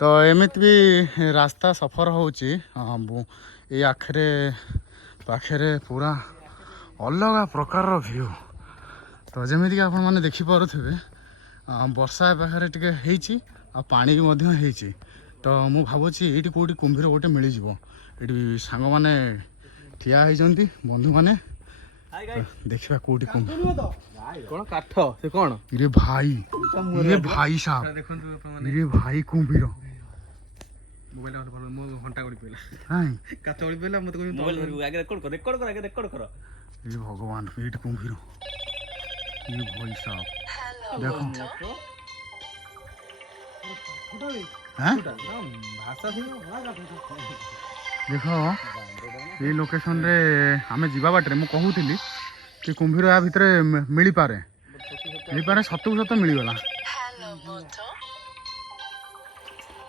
तो एमती भी रास्ता सफर होची ये आखरे पाखे पूरा अलग प्रकार व्यू। तो जमीक आप देखिपे वर्षा पाखे टे आ पानी भी मध्य होईची। तो मु भावुची ये कौटी कुंभीर गोटे मिल जाव ये सांग मैंने ठिया होती बंधु मैंने देखा कौटी कुंभीर कौन काठ से कौन ये भाई साहब ये भाई कुंभीर मोबाइल मो घंटा गड़ी पइला हां काच गड़ी पइला मत कोइ मोबाइल आगे रेकॉर्ड कर आगे रेकॉर्ड कर ये भगवान ये कुंभीर ये भाई साहब देखो हैं भाषा थी देखो ये लोकेशन रे आमे जीवा बाटरे मु कहूतिली कि कुंभीर या भितर मिली पारे सतु सत मिली गला।